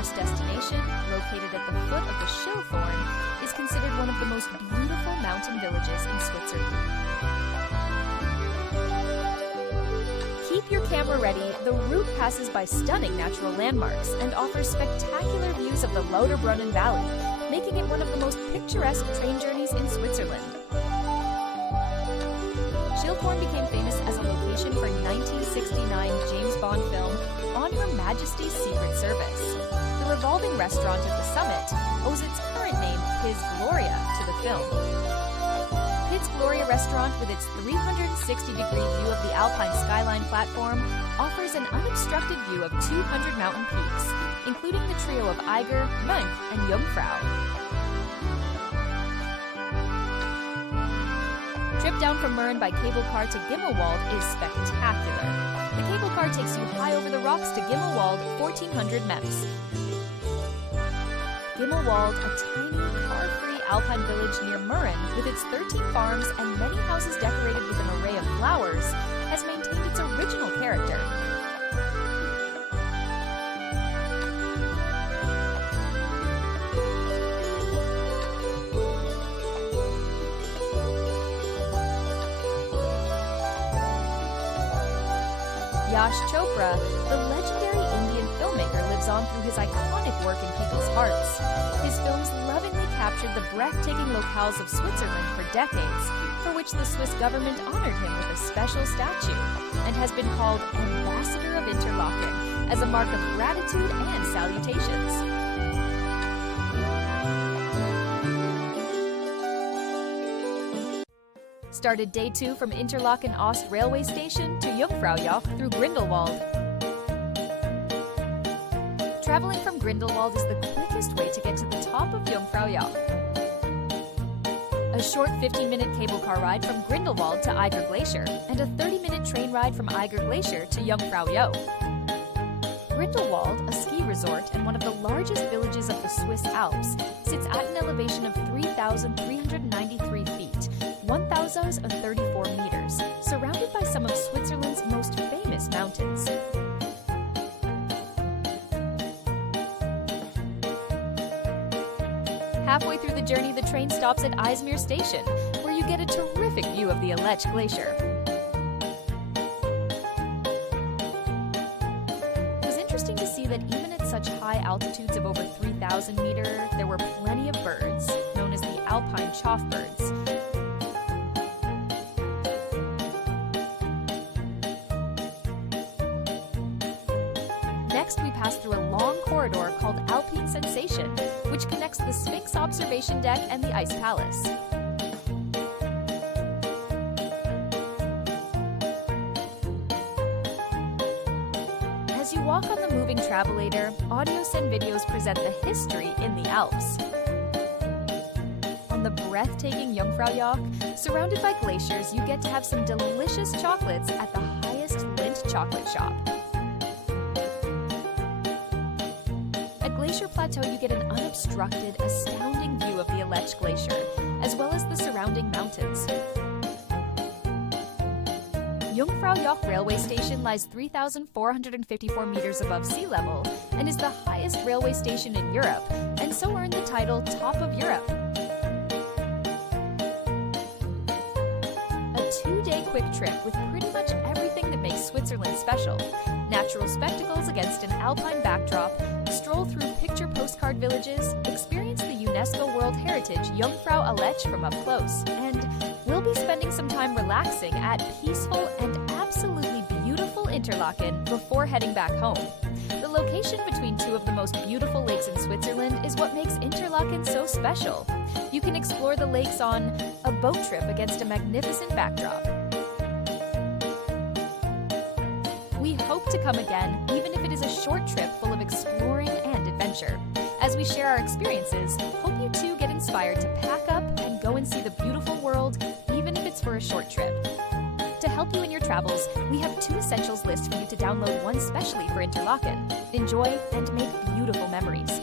first destination, located at the foot of the Schillthorn, is considered one of the most beautiful mountain villages in Switzerland. Keep your camera ready. The route passes by stunning natural landmarks and offers spectacular views of the Lauterbrunnen Valley, making it one of the most picturesque train journeys in Switzerland. Schillthorn became famous as a location for 1969 James Bond film On Her Majesty's Secret Service. The revolving restaurant at the summit owes its current name, His Gloria, to the film. His Gloria restaurant, with its 360-degree view of the Alpine skyline platform, offers an unobstructed view of 200 mountain peaks, including the trio of Eiger, Mönch, and Jungfrau. Trip down from Mürren by cable car to Gimmelwald is spectacular. The cable car takes you high over the rocks to Gimmelwald, 1400 meters. Gimmelwald, a tiny, car-free alpine village near Mürren, with its 13 farms and many houses decorated with an array of flowers, has maintained its original character. Yashchopra, the legendary Indian filmmaker, lives on through his iconic work in people's hearts. His films lovingly captured the breathtaking locales of Switzerland for decades, for which the Swiss government honored him with a special statue, and has been called Ambassador of Interlaken as a mark of gratitude and salutations. Started day 2 from Interlaken Ost railway station to Jungfraujoch through Grindelwald. Traveling from Grindelwald is the quickest way to get to the top of Jungfraujoch. A short 15-minute cable car ride from Grindelwald to Eiger Glacier, and a 30-minute train ride from Eiger Glacier to Jungfraujoch. Grindelwald, a ski resort and one of the largest villages of the Swiss Alps, sits at an elevation of 3,393 feet, 1,034 meters, surrounded by some of Switzerland's most famous mountains. Halfway through the journey, the train stops at Eismeer Station, where you get a terrific view of the Aletsch Glacier. It was interesting to see that even at such high altitudes of over 3,000 meters, there were plenty of birds, known as the Alpine choughbirds. Next, we pass through a long corridor called Alpine Sensation, which connects the Sphinx Observation Deck and the Ice Palace. As you walk on the moving travelator, audios and videos present the history in the Alps. On the breathtaking Jungfraujoch, surrounded by glaciers, you get to have some delicious chocolates at the highest Lindt chocolate shop. At Glacier Plateau, you get an unobstructed, astounding view of the Aletsch Glacier, as well as the surrounding mountains. Jungfraujoch railway station lies 3,454 meters above sea level and is the highest railway station in Europe, and so earned the title Top of Europe. A 2-day quick trip with pretty much everything that makes Switzerland special. Natural spectacles against an alpine backdrop, stroll through picture postcard villages, experience the UNESCO World Heritage Jungfrau Aletsch from up close, and we'll be spending some time relaxing at peaceful and absolutely beautiful Interlaken before heading back home. The location between two of the most beautiful lakes in Switzerland is what makes Interlaken so special. You can explore the lakes on a boat trip against a magnificent backdrop. We hope to come again, even if it is a short trip full of exploring and adventure. As we share our experiences, hope you too get inspired to pack up and go and see the beautiful world, even if it's for a short trip. To help you in your travels, we have 2 essentials lists for you to download, one specially for Interlaken. Enjoy and make beautiful memories.